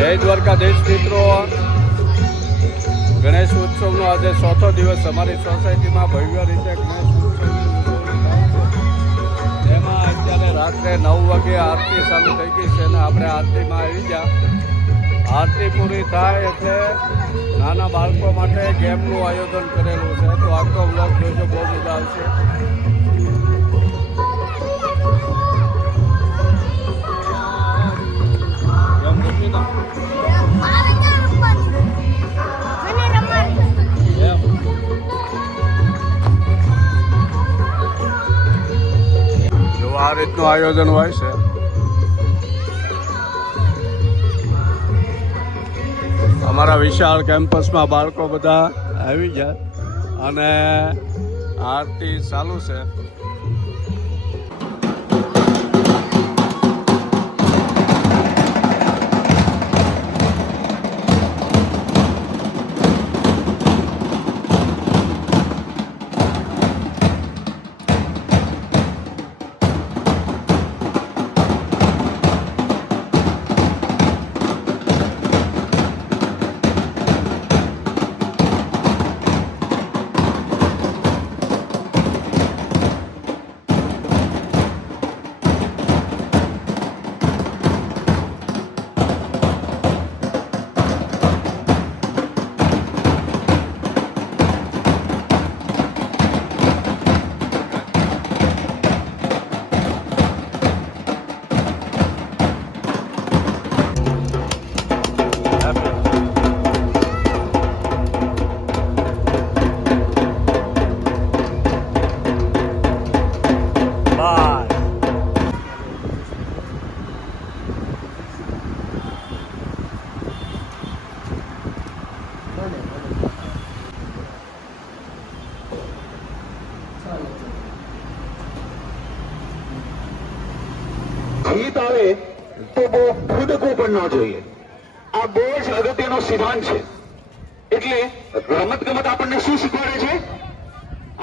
જય દ્વારકાધીશ મિત્રો, ગણેશ ઉત્સવનો આજે ચોથો દિવસ અમારી સોસાયટીમાં ભવ્ય રીતે ગણેશ ઉત્સવની ઉજવણી થાય છે. એમાં અત્યારે રાત્રે 9 વાગે આરતી ચાલુ થઈ ગઈ છે અને આપણે આરતીમાં આવી ગયા. આરતી પૂરી થાય એટલે નાના બાળકો માટે ગેમનું આયોજન કરેલું છે, તો આખો વ્લોગ જોજો, બહુ મજા આવશે. આ રીતનું આયોજન હોય છે. અમારા વિશાળ કેમ્પસમાં બાળકો બધા આવી જાય અને આરતી ચાલુ છે. ગીત આવે તો બહુ ભૂડકવું પણ ન જોઈએ. આ બહુ જ અગત્યનો સિદ્ધાંત છે. એટલે રમત ગમત આપણને શું શીખવાડે છે?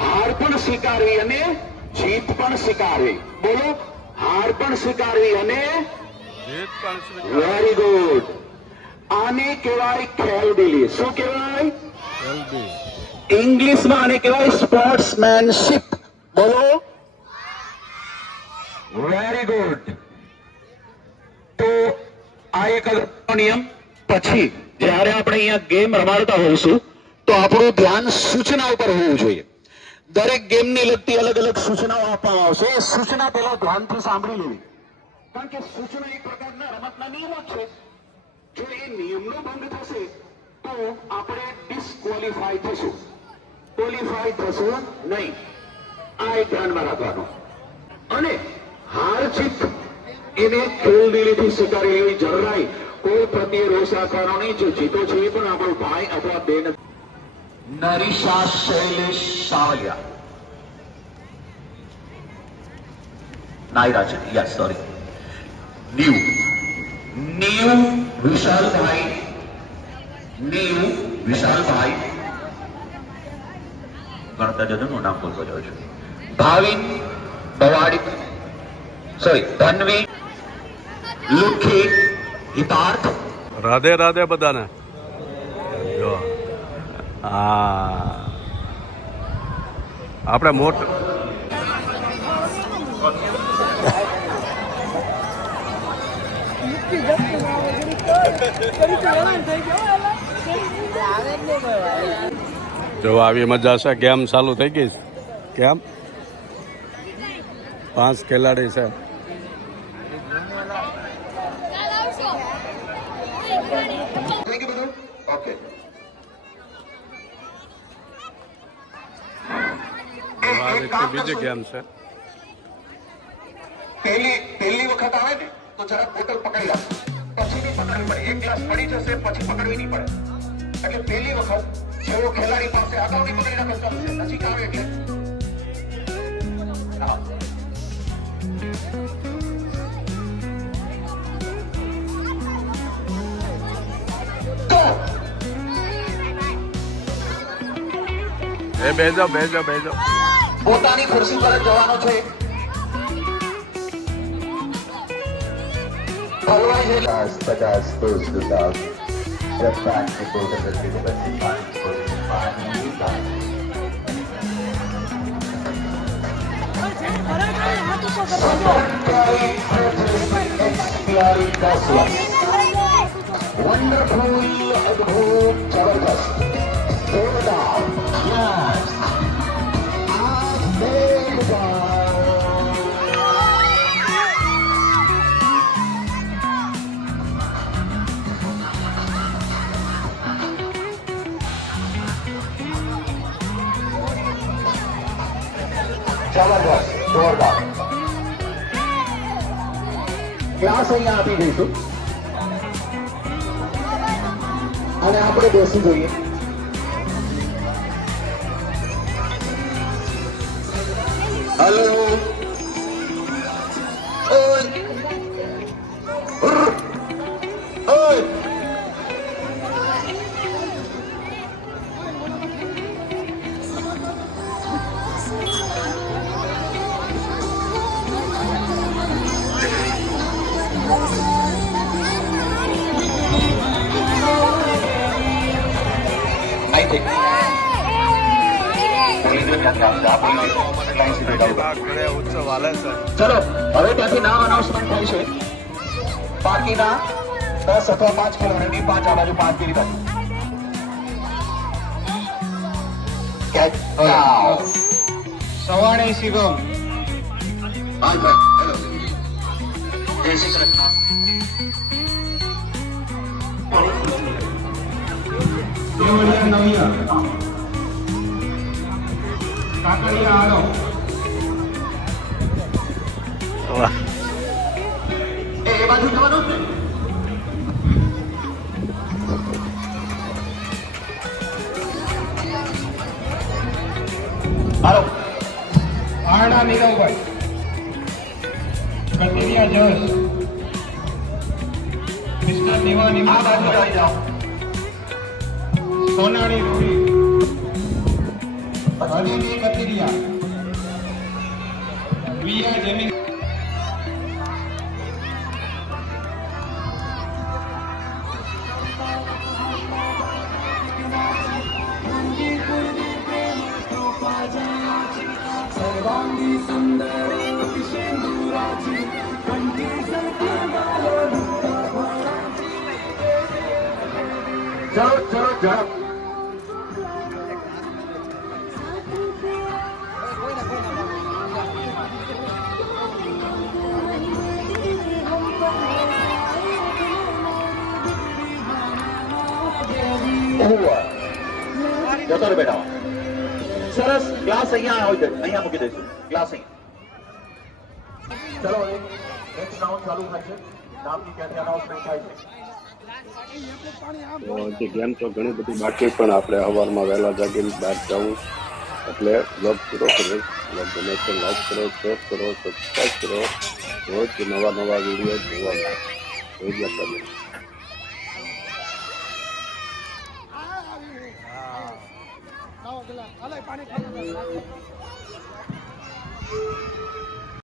હાર પણ સ્વીકારવી અને જીત પણ સ્વીકારવી. બોલો, હાર પણ સ્વીકારવી અને જીત પણ સ્વીકારવી. Very good. આને કહેવાય ખેલદિલી. શું કહેવાય? જલ્દી. ઇંગ્લિશમાં આને કહેવાય સ્પોર્ટ્સમેનશિપ. બોલો, વેરી ગુડ. તો આ એક નિયમ. પછી જ્યારે આપણે અહીંયા ગેમ રમાડતા હોઈશું તો આપણું ધ્યાન સૂચના ઉપર હોવું જોઈએ. દરેક ગેમની લગતી અલગ અલગ સૂચનાઓ આપવામાં આવશે. એ સૂચના પહેલા ધ્યાનથી સાંભળી લેવી, કારણ કે સૂચના એક પ્રકારના રમતના નિયમો છે. જો એ નિયમનો ભંગ થશે તો આપણે ડિસ્ક્વોલિફાય થશું, ક્વોલિફાય થશું નહીં. આ એક ધ્યાનમાં રાખવાનું. અને હાર જીત એને ખેલદિલીથી સ્વીકારી લેવી. જરાય કોઈ પ્રત્યે રોષ રાખવાનો નહીં. જો જીતો છે એ પણ આપણો ભાઈ અથવા બેન. નરીશા શૈલેષ સાવલિયા, નાયરાજ, યસ, સોરી, નીવ વિશાલભાઈ, ગણતા જજનું નામ બોલતો જાઉં છું. ભાવિન બવાડી, સોરી, ધનવી, લુખી, હિતાર્થ. રાધે રાધે બધાને. જો આપણે મોટ જો આવી મજા છે. ગેમ ચાલુ થઈ ગઈ. કેમ 5 ખેલાડી છે. ઓકે, બીજી ગેમ છે. પહેલી વખત આવે ને તો જરા બોટલ પકડી રાખો, પછી નહીં પકડવી પડે. એક ગ્લાસ પડી જશે પછી પકડવી નહીં પડે. એટલે પહેલી વખત જેવો ખેલાડી પાસે આગળ નહીં પકડી રાખો ચાલશે, નજીક આવે એટલે બેજો પોતાની ખુરશી પર જ જવાનો છે. હલવાઈ છે. 50 goes to South. Just back to 400 to 25 goes to 5. Wonderful, અદ્ભુત, જબરદસ્ત. જોરદાર. Yes. જબરદસ્ત, જોરદાર. ક્લાસ અહીંયા આપી દઈશું અને આપણે બેસી જોઈએ. હેલો. ઓય. ઓય. ઉત્સવ હાલે છે. ચલો હવે ત્યાંથી નામ અનાઉન્સમેન્ટ થાય છે. બાકીના 10 અથવા 5 ખેલાડીની 5 આ બાજુ 5 પેલી બાજુ. Get down. સવાણી શિવમ હાય ભાઈ. હેલો. જય શ્રી કૃષ્ણ. દેવળિયા નવિયા કાકડિયા આડો એ બાજુ જવાનું છે. હાલો. આરડા નીરવભાઈ કતિરિયા જસ મિસ્ટર દિવાની આ બાજુ આવી જાઓ. સોનાણી રૂડી હરિની કતિરિયા વિયા જમીન ચલો ચલો ઝડપ. જતો રે બેટા. સરસ. ગ્લાસ અહીંયા હોય છે, અહીંયા મૂકી દઈશું. ગ્લાસ અહીંયા. ચલો નેક્સ્ટ રાઉન્ડ ચાલુ થશે. નામની ક્યાંથી અનાઉન્સમેન્ટ થાય છે. હજી ગેમ તો ઘણી બધી બાકી, પણ આપણે સવારમાં વહેલા જાગીને બહાર જવું એટલે વ્લોગ પૂરો કરો. વ્લોગ ગમે તો લાઈક કરો, શેર કરો, સબસ્ક્રાઈબ કરો. રોજ નવા નવા વિડીયો જોવા મળે. પાણી